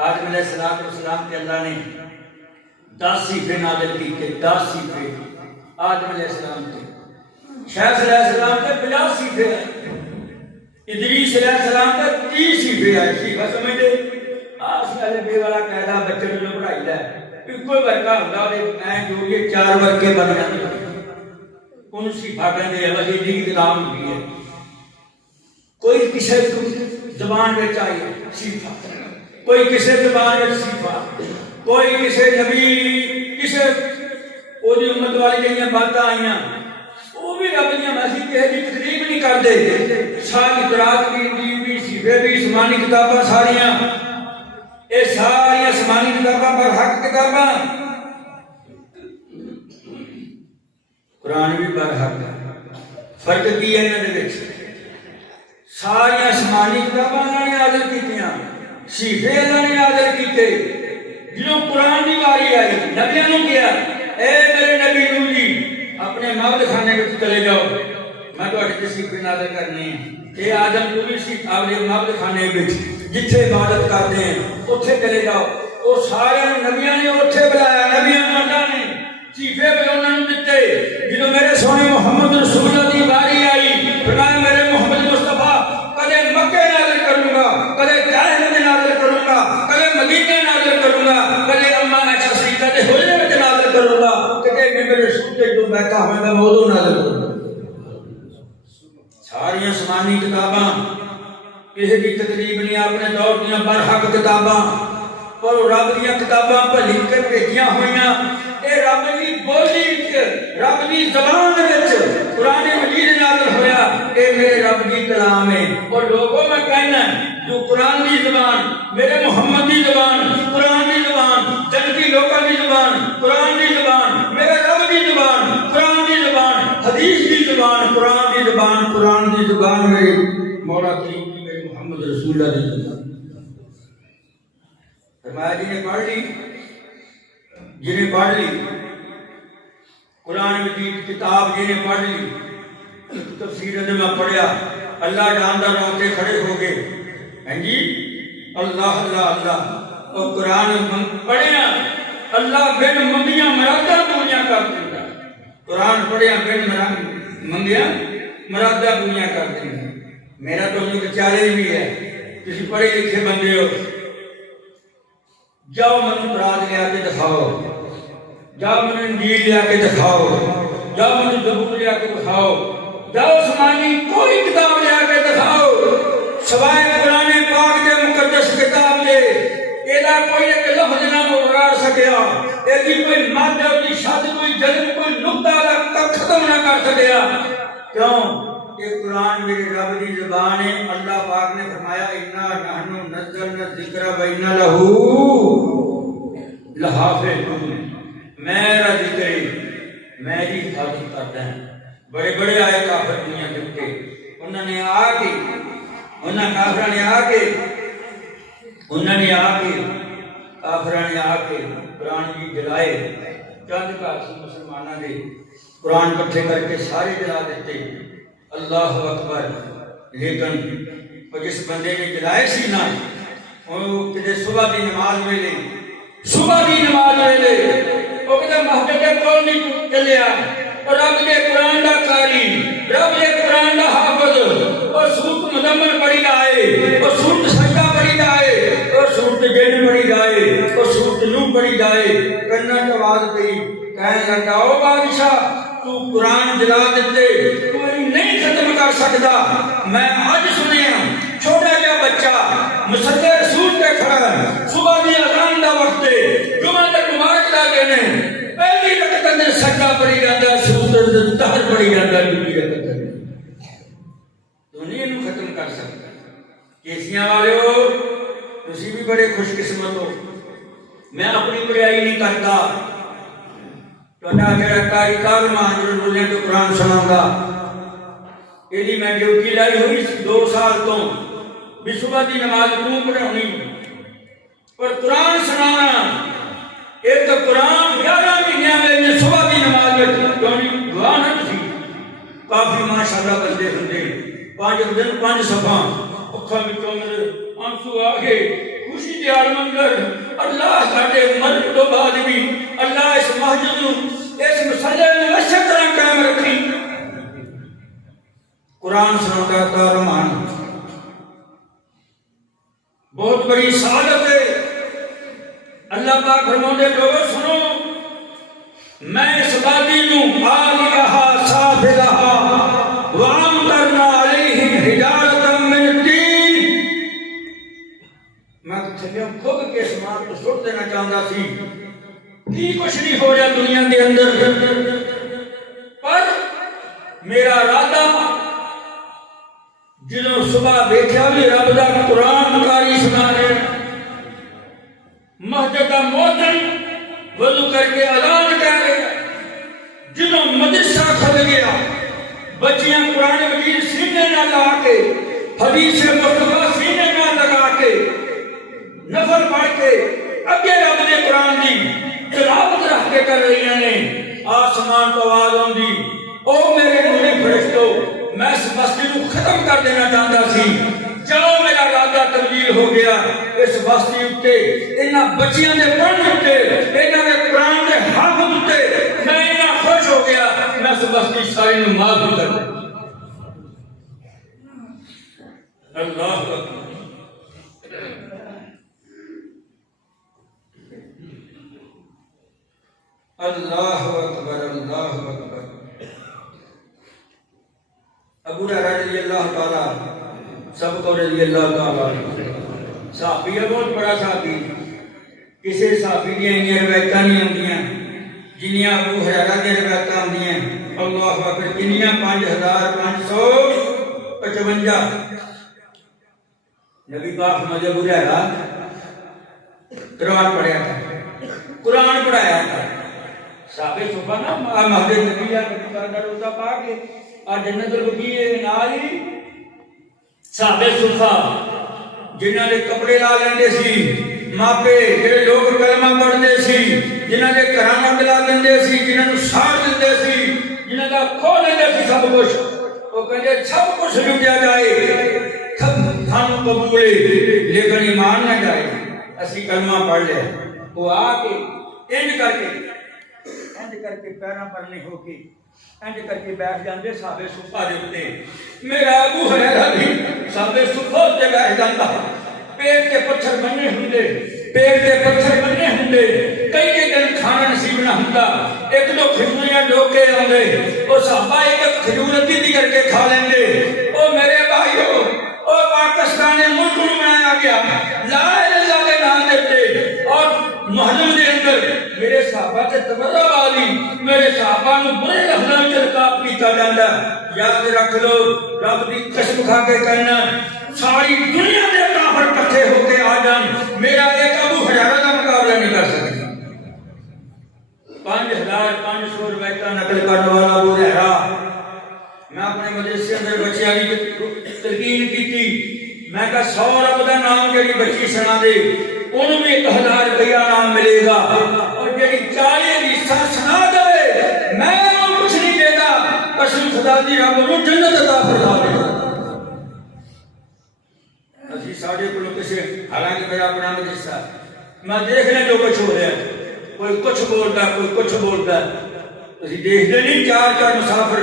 آدم علیہ السلام کے اللہ نے 10 صفے نازل کی کہ 10 صفے آدم علیہ السلام کے. شیخ علیہ السلام کے 50 صفے آئے. ادریس علیہ السلام کے 30 صفے آئے. صفہ سمجھے آس والے بے والا قاعدہ بچے کو جو پڑھائی دا ہے کوئی ورکا ہوتا ہے جو یہ 4 ورکے بن جاتے ہیں ان صفہ کہتے ہیں. وہی دی کتاب ہوئی ہے. کوئی کسی زبان میں چاہیے صفہ, کوئی کسی زبان میں صفہ, کوئی کسی نبی کسی وہ دی امت والی جہاں باتیں آئیاں وہ بھی رب دیا مسیح کسی کی تقریب نہیں کرتے. ساری قرآن بھی صفے بھی آسمانی کتاباں ساریاں یہ ساری آسمانی کتاباں پر حق کتاباں. قرآن بھی پر حق ہے. فرق کی ہے انہوں نے ساری آسمانی کتاباں اللہ نے نازل کیتیاں, صفے اللہ نے نازل کیتے. جنہوں قرآن کی باری آئی نبیوں نے کیا اے میرے نبی نو جی اپنے معبد خانے میں چلے جاؤ میں تو اٹھے صفے نازل کرنے ہیں. اے آدم تو بھی اپنے معبد خانے میں جتھے عبادت کرتے ہیں اتھے چلے جاؤ. وہ سارے نبیوں نے اتھے بلایا. نبیوں نے اللہ نے صفے بھی انہوں نے دیتے. جدو میرے سونے محمد رسول اللہ کی باری آئی فرمایا میرے محمد مصطفیٰ کدے مکے نازل کروں گا, کدے طائف میں نازل کروں گا, کدے مدینے نازل کروں گا, کدے اما عائشہ سیدہ کے حجرے میں نازل کروں گا, کدے میرے رسول کے جو بیٹھا ہوا میں موضوع نازل کروں گا. ساری آسمانی کتاباں کسی کی تقریب نہیں. اپنے دور دیا برحق کتاباں پر رب دیا کتاباں پر لکھ کر بھیجیاں ہوئیاں. اے رب کی بولی رب کی زبان قرآن مجید نازل ہویا. اے میرے رب کی کلام ہے. اور لوگوں میں کہنا جو قرآن کی زبان میرے محمد کی زبان قرآن کی زبان جنتی لوگوں کی زبان قرآن کی زبان میرے رب کی زبان قرآن کی زبان حدیث کی زبان قرآن کی زبان قرآن کی زبان میرے مولا کریم کی میرے محمد رسول اللہ کی زبان. فرمایا جنہیں پڑھ لی قرآن مجید کتاب جنہیں پڑھ لی تفسیر میں پڑھیا اللہ جاندہ روتے کھڑے ہو گئے ہیں جی اللہ اللہ اللہ. اور قرآن پڑھیا اللہ بن منگیاں مرادہ پوریاں کر دیتا. قرآن پڑھیا بن منگیاں مرادہ پوریاں کر دیتا. میرا تو ایک چیلنج بھی ہے کسی پڑھے لکھے بندے ہو جاؤ منو قرآن لیا کے دکھاؤ, جاؤ منو انجیل لیا کے دکھاؤ, جاؤ منو زبور لیا کے دکھاؤ, جاؤ آسمانی کوئی کتاب لیا کے دکھاؤ سوائے قرآن پاک دے مقدس کتاب دے. یہ کوئی ایک لفظ نہ اگاڑ سکیا, یہ کوئی مادہ کوئی شد کوئی جلد کوئی نقطہ ختم نہ کر سکیا. کیوں کہ قرآن میرے رب کی زبان ہے. اللہ پاک نے فرمایا انا نحن نزلنا الذکر و انا لہ لحافظون. میرا ذکر میری حفاظت کرتا ہے. بڑے بڑے آئے کافر دنیا کے انہوں نے آ کے کافروں نے آ کے قرآن کی جلائے. چند گھر سے مسلمانوں نے قرآن کٹھے کر کے سارے جلا دیتے. اللہ اکبر. لیکن جس بندے نے جلائے سی نا وہ کدے صبح کی نماز ویلے وہ کدے مسجد کے کول نہیں چلیا. اور رب کے قرآن کا قاری رب کے قرآن کا حافظ اور سورت مزمل پڑھی جائے اور سورت سجدہ پڑھی جائے اور سورت جن پڑھی جائے اور سورت نوح پڑھی جائے. کرنا کی آواز پئی کہنے لگا او بادشاہ تو قرآن جلا دیتے کوئی نہیں ختم کر سکتا. میں آج سنیا چھوٹا جا بچہ مسجد رسول کے کھڑا صبح کی اذان جاندے نے پہلی رکعت اندر سجدہ پڑھی جاندا سورۃ الطہر پڑھی جاندا دوسری رکعت تو نہیں اینو ختم کر سکتا کیسیاں والو تسی بھی بڑے خوش قسمت ہو میں اپنی بڑائی نہیں کرتا تہاڈا جڑا قاری کاظم حضرت بولے تو قرآن سناؤں یہ میں ڈیوٹی لائی ہوئی 2 سال تو بھی صبح کی نماز کیوں پڑھانی پر قرآن سنانا ایک تو قرآن 11 مہینے میں صبح کی نماز میں دعا نہ تھی کافی ماشاءاللہ بندے ہوندے 5 دن 5 صفحہ اکھاں وچوں میرے آنسو آ گئے خوشی دے عالم اندر اللہ ساڈے مرد تو بعد بھی اللہ اس مسجد نو اس مسلے نو اچھی طرح قائم رکھی قرآن سناتا کا رحمان بہت بڑی سعادت ہے اللہ پاک فرماتے لوگوں سنو میں اس وادی نو آلہا سافلہا وامطرنا علیہم حجارتا من طین میں تھلیوں کھوگ کے سمان کو سٹ دینا چاہتا سی کی کچھ نہیں ہو رہا دنیا کے اندر پر میرا ارادہ جنہوں صبح بیٹھا بھی رب دا قرآن کاری سنا رہے مسجد دا موذن وضو کر کے اذان کہہ رہے جنہوں مدرسہ کھل گیا بچیاں قرآن مجید سینے نہ لگا کے حدیث مصطفیٰ سینے نہ لگا کے نفل پڑھ کے اگے رب نے قرآن دی تلاوت رکھ کے کر رہی ہیں آسمان تو آواز ہوندی او میرے نوری فرشتو میں اس مسجد کو ختم کر دینا چاہتا سی جاؤ میرا ارادہ تبدیل ہو گیا اس بستی اتے انہاں بچیاں دے پڑھن اتے انہاں دے قرآن دے حافظ اتے میں انہاں خوش ہو گیا میں اس بستی ساری نو معاف کر دیں اللہ اکبر اللہ اکبر اللہ اکبر ابو ہریرہ رضی اللہ تعالی سب کو رضی اللہ تعالی صحابی ہے بہت بڑا صحابی کسی صحابی کی انہیں روایتاں نہیں ہوندیاں جنیاں ابو ہریرہ کی روایتاں ہوندیاں اللہ اکبر جنیاں 5555 نبی پاک مجھے ابو ہریرہ قرآن پڑھایا تھا قرآن پڑھایا تھا صحابہ صفا نا مہد نبی یا نبی کا روزہ پا کے جنت البقیع نال ہی صحابہ صفا جنہاں دے کپڑے لا لیندے سی ماپے جڑے لوگ کلمہ پڑھدے سی جنہاں دے گھراں اگ لا دیندے سی جنہاں نوں ساڑ دیندے سی جنہاں دا کھو لیندے سی سب کچھ او کہندے سب کچھ لٹیا جائے سب تھانوں قبول لیکن ایمان نہ جائے اسی کلمہ پڑھ لیا وہ آ کے انج کر کے پیراں پر نہیں ہو کے انج کر کے بیٹھ جاندے صحابہ صفا دے اوتے میرا ابو ہریرہ بھی صحابہ صفا تے بیٹھ جاندا پیٹ تے پتھر بنے ہوندے پیٹ تے پتھر بنے ہوندے کئی دن کھانا نصیب نہ ہوندا ایک دو کھجوریاں ڈوکے آندے او صحابہ ایک کھجور ادھی کر کے کھا لیندے او میرے بھائیو او پاکستان ملک نوں بنایا گیا لا الہ الا اللہ دے نام تے اور محرم دے اندر میرے صحابہ تے تبرہ والی میرے صحابہ نو برے لفظاں وچ رکاب کیتا جاندا یاد رکھ لو رب دی قسم کھا کے کہنا ساری دنیا دے کافر اکٹھے ہو کے آ جان میرا ایک ابو ہریرہ دا مقابلہ نہیں کر سکتا 5500 روایتاں نقل کرنے والا ابو ہریرہ میں اپنے مدرسے اندر بچیاں دی تلقین کیتی میں کہا 100 رب دا نام جڑی بچی سنا دے انہوں میں 1000 روپیہ نام ملے گا اور جڑی 40 دی سنا دے میں کچھ نہیں دیتا قسم خدا دی رب نو جنت عطا فرما دے اسی ساڈے کولوں کسے حالانکہ میرا اپنا مدرسہ میں دیکھ لیں جو کچھ ہو رہا ہے کوئی کچھ بولتا کوئی کچھ بولتا اسی دیکھتے نہیں 4 مسافر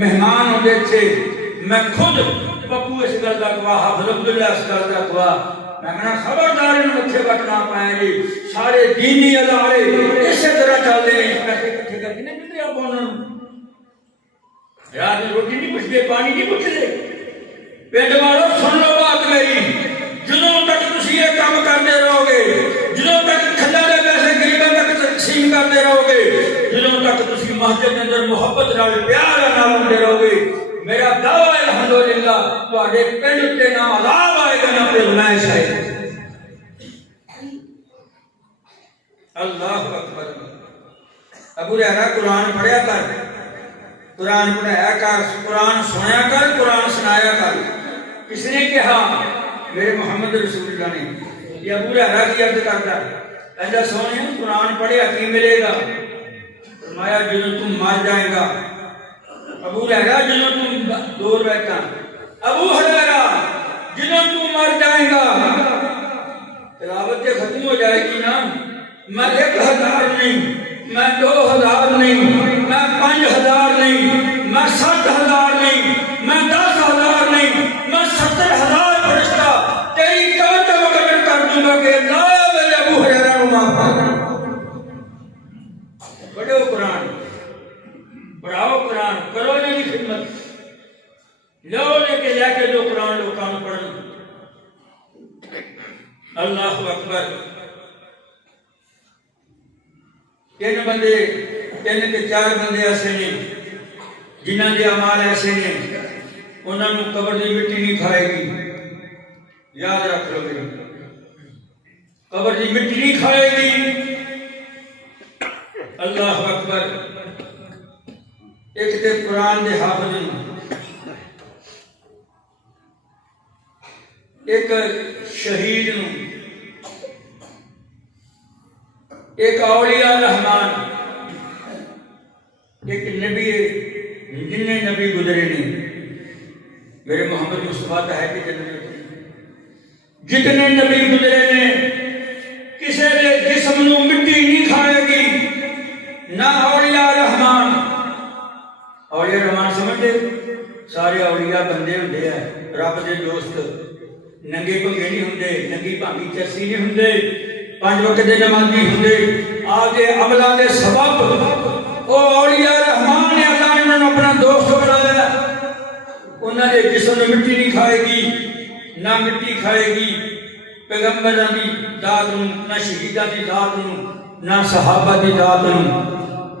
مہمان ہوتے تھے میں خود پپو اس گل دا گواہ حافظ عبداللہ اس گل دا گواہ میں کہنا خبردار انہوں متھے بٹنا پائیں گے سارے دینی ادارے اسی طرح چلتے ہیں پیسے کٹھے کر کے نہیں ملتے آپ انہوں رات میں روٹی نہیں پوچھتے پانی نہیں پوچھتے پنڈ والوں سن لو بات میری جدوں تک تسی یہ کام کرتے رہو گے جدوں تک کھلا دے پیسے غریباں تک تقسیم کر مسجد کے اندر محبت نال پیار نال ہوندے رہو گے میرا دعویٰ ہے الحمدللہ تواڈے پنڈ تے نہ عذاب آئے گا نہ فرمائش آئے گا اللہ اکبر ابو ہریرہ قرآن پڑھیا کر قرآن پڑھایا کر قرآن سنایا کر قرآن سنایا کر کس نے کہا میرے محمد رسول اللہ نے یہ ابو ہریرہ کی عرض کرتا کہتا سونے قرآن پڑھیا کی ملے گا فرمایا جدوں تم مر جائے گا ابو ہریرہ جدوں تم دور بیٹھا ابو ہریرہ جدوں تم مر جائے گا تلاوت کے ختم ہو جائے گی نا میں 1000 نہیں میں 2000 نہیں میں 5000 نہیں میں 70000 نہیں میں 10000 نہیں میں 70000 فرشتہ تیری قبر کا مقرر کر دوں گا کہ لا میرے ابو ہریرہ کو معاف کر پڑھو قرآن پڑھاؤ قرآن کرو نہیں خدمت لو لے کے جو قرآن لوگوں کو پڑھنا اللہ اکبر تین بندے تین کے 4 بندے ایسے نے جنہاں دے اعمال ایسے نے انہاں نوں قبر دی مٹی نہیں کھائے گی یاد رکھ لو میری قبر دی مٹی نہیں کھائے گی اللہ اکبر ایک تے قرآن دے حافظ ایک شہید نوں ایک اولیاء رحمان ایک نبی جن نبی گزرے نہیں میرے محمد مصطفیٰ ہے کہ جتنے نبی گزرے نے کسی نے جسم نو مٹی نہیں کھائے گی نہ اولیاء رحمان اولیاء رحمان سمجھتے سارے اولیاء بندے ہوندے ہیں رب دے دوست ننگے پنگے نہیں ہوندے ننگی بھانگی چرسی نہیں ہوندے 5 وقت دے نمازی ہوندے آگے عملہ دے سبب او اولیاء رحمان نے اللہ نے انہوں اپنا دوست بنایا انہوں نے جسم نے مٹی نہیں کھائے گی نہ مٹی کھائے گی پیغمبران دی ذات نہ شہیدہ دی ذات نہ صحابہ دی ذات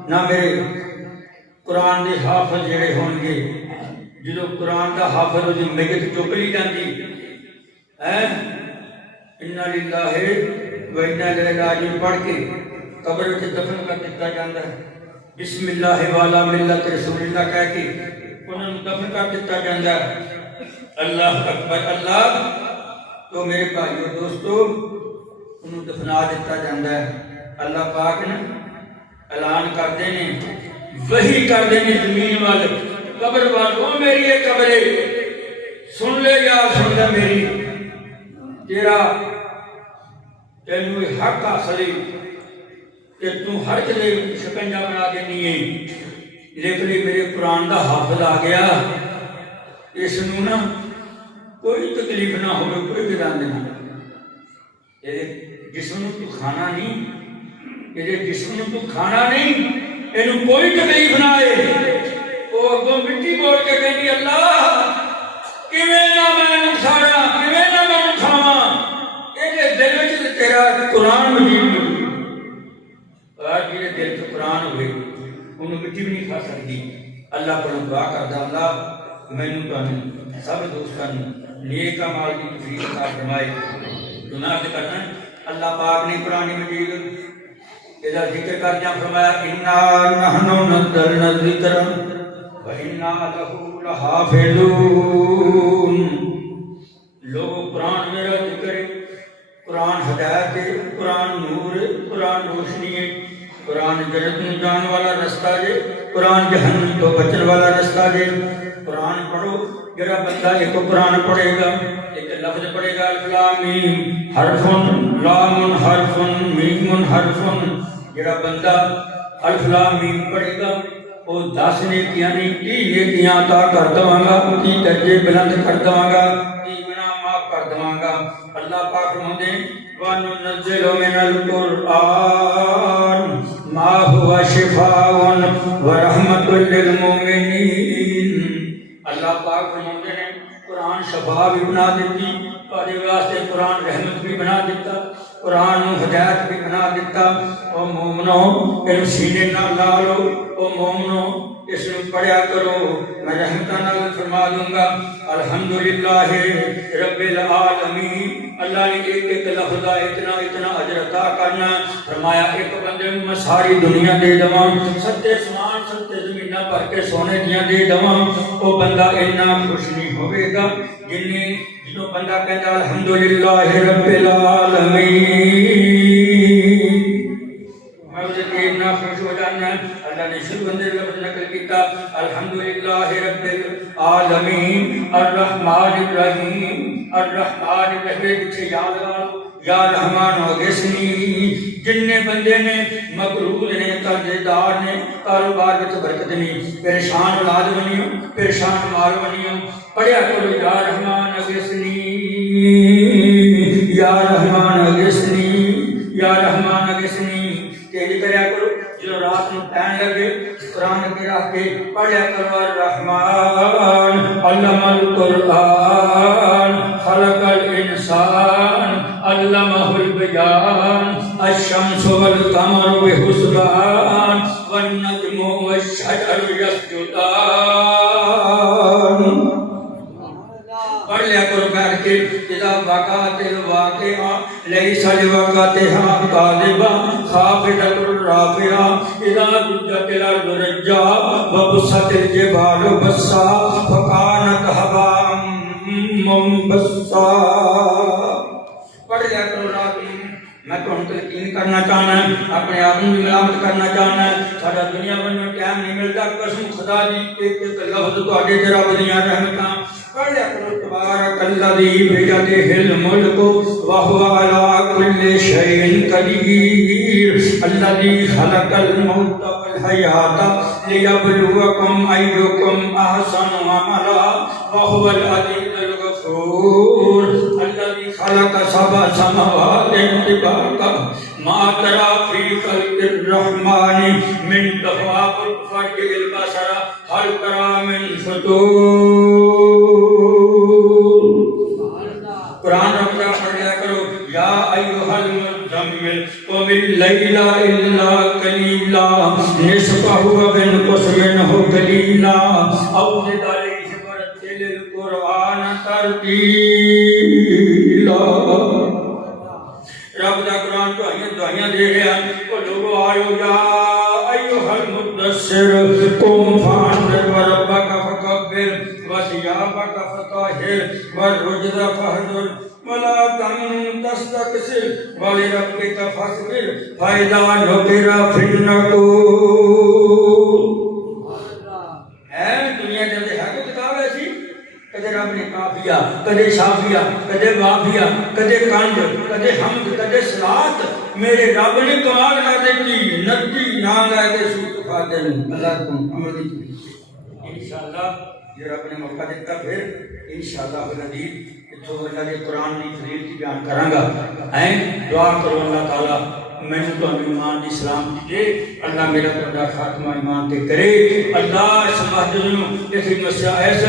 نہ میرے قرآن دے حافظ جڑے ہون گے جدو قرآن دا حافظ ہو جی میت چک لی جاندی اِنَّا لِلَّهِ وَإِنَّا إِلَيْهِ رَاجِعُونَ پڑھ کے قبر میں دفن کر دیتا جاتا ہے بسم اللہ والا ملت رسول اللہ کہہ کے انہوں نے دفن کر دیتا جاتا ہے اللہ اکبر اللہ تو میرے بھائیو دوستو انہوں دفنا دیتا جاتا ہے اللہ پاک نے اعلان کر دینے وحی کر دینے زمین والے قبر والوں میری یہ قبرے سن لے یا سن لے میری تیرا تینوی حق حاصلی کہ تو ہر چلے شکنجہ بنا دینی ہے لیکن میرے قرآن دا حافظ آ گیا اس نو نا کوئی تکلیف نہ ہو کوئی گران نہیں جسم تو کھانا نہیں یہ جسم تو کھانا نہیں اینو کوئی تکلیف نہ آئے وہ اگوں مٹی بول کے کہنی اللہ کیویں نہ میں نکھاڑا کیویں نہ میں کھاواں اے دل وچ تیرا قرآن مجید اور میرے دل وچ قرآن ہوئے انہوں مٹی بھی نہیں کھا سکتی اللہ پر دعا کردا اللہ مینوں تانوں سب دوستاں نیک اعمال کی توفیق عطا فرمائے گناہ کرنا اللہ پاک نے قرآن مجید اذا ذکر کرنا فرمایا انا نحن نزلنا الذکر وَإِنَّا لَهُ لَحَافِظُونَ لوگ قرآن میرا ذکر ہے قرآن ہدایت ہے قرآن نور ہے قرآن روشنی ہے قرآن جنت میں جان والا رستہ ہے قرآن جہنم تو بچن والا رستہ ہے قرآن پڑھو جڑا بندہ ایک قرآن پڑھے گا ایک لفظ پڑھے گا الف لام میم حرف لام حرف میم حرف جڑا بندہ الف لام میم پڑھے گا وہ 10 نیکیاں نہیں 30 نیکیاں عطا کر دواں گا 30 درجے بلند کر دواں گا 30 گناہ معاف کر دواں گا اللہ پاک فرماتے ہیں وَنُنَزِّلُ مِنَ الْقُرْآنِ مَا هُوَ شِفَاءٌ وَرَحْمَةٌ لِّلْمُؤْمِنِينَ اللہ پاک فرماتے ہیں قرآن شفا بھی بنا دیتی تواڈے واسطے قرآن رحمت بھی بنا دیتا قرآن ہدایت بھی بنا دیتا. او مومنو ان سینے نہ لا لو. او مومنو اس میں پڑھیا کرو. میں رحمتہ نال فرما دوں گا الحمدللہ رب العالمین. اللہ نے ایک ایک لفظ اتنا اتنا اجر عطا کرنا. فرمایا ایک بندے میں ساری دنیا دے دواں, ستے سمان ستے زمیناں بھر کے سونے دیاں دے دواں, وہ بندہ اتنا خوش نہیں ہوئے گا جنوں بندہ کہتا الحمدللہ رب العالمین. اتنا خوش ہو جانا. اللہ نے شروع بندے لفظ نقل کیتا الحمدللہ رب العالمین الرحمن الرحیم. الرحمن الرحیم پیچھے یاد آؤ یا رحمان اغثنی. جن بندے نے مقروض نے قرضے دار نے کاروبار میں برکت نہیں, پریشان اولاد بنی ہو, پریشان مال بنی ہو, پڑھیا کرو یا رحمان اغثنی یا رحمان اغثنی یا رحمان اغثنی. تیری کریا کرو جو رات میں پہن لگے قرآن کے راہ کے پڑھیا کرو الرحمن علم القرآن خلق الانسان علمہ البیان الشمس والقمر بحسبان والنجم والشجر یسجدان. پڑھ لیا کرو بیٹھ کے اذا وقعت الواقعہ لیس لوقعتها کاذبہ خافضۃ رافعہ اذا رجت الارض رجا وبست الجبال بسا فکانت هباء منبثا. پڑھ لیا کرو رات میں. میں تو تلقین کرنا چاہنا ہے, اپنے آپ کو بھی ملامت کرنا چاہنا ہے. سارا دنیا بھر میں ٹائم نہیں ملتا. قسم خدا دی ایک ایک لفظ تواڈے تے رب دیاں رحمتاں. پڑھ لیا کرو تبارک الذی بیدہ الملک وہو علی کل شیء قدیر الذی خلق الموت والحیاۃ لیبلوکم ایکم احسن عملا وہو العزیز الغفور الذی خلق سبع سماوات طباقا ما تری فی خلق الرحمن من تفاوت فارجع البصر هل تری من فطور. قرآن رمضان پڑھ لیا کرو یا ایھا المزمل قم اللیل الا قلیلا نصفہ وانقص منہ قلیلا او زد علیہ ورتل القرآن ترتیلا. رب دا قرآن دعائیاں دے رہا ہے. وہ لوگوں آئو یا ایھا المدثر قم فانذر وربک فکبر وثیابک فطہر والرجز فاہجر ولا تمنن تستکثر ولربک فاصبر فاذا نقر فی النقور. ہے دنیا دے اندر ہے کوئی کتاب ایسی کدے رب نے کافیہ کدے شافیہ کدے وافیہ کدے کنج کدے حمد کدے صلات میرے رب نے کمال کر دیتی نتی نام لے کے سوت فاتح اللہ کو عمل دی. انشاءاللہ یہ رب نے موقع دیتا پھر انشاءاللہ العزیز اتھوں اللہ کے قرآن کی فضیلت کی بیان کراں گا. دعا کرو اللہ تعالیٰ میں تو ایمان دی سلامتی دے. اللہ میرا تہاڈا خاتمہ ایمان تے کرے. اللہ اس مسجد نوں اس مسجد اس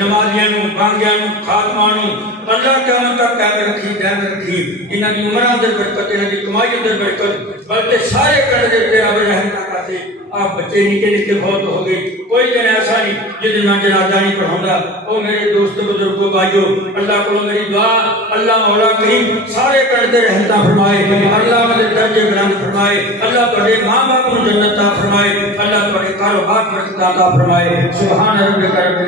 نمازیاں نوں بانگیاں نوں خاتمہ نوں اللہ قیامت تک قائم رکھی دائم رکھی. انہاں دی عمراں دے برکت انہاں دی کمائی دے برکت بلکہ سارے کر دے تے رب رحم کرے. آپ بچے نکے نکے بہت ہو گئے, کوئی دن ایسا نہیں جس دن میں جنازہ نہیں پڑھاؤں گا. او میرے دوست بزرگوں بھائیو, اللہ کو میری دعا اللہ مولا کریم سارے کرتے رحمتہ فرمائے. اللہ میرے درجے بلند فرمائے. اللہ بڑے ماں باپ کو جنت عطا فرمائے. اللہ بڑے کاروبار برکت عطا فرمائے. سبحان ربک رب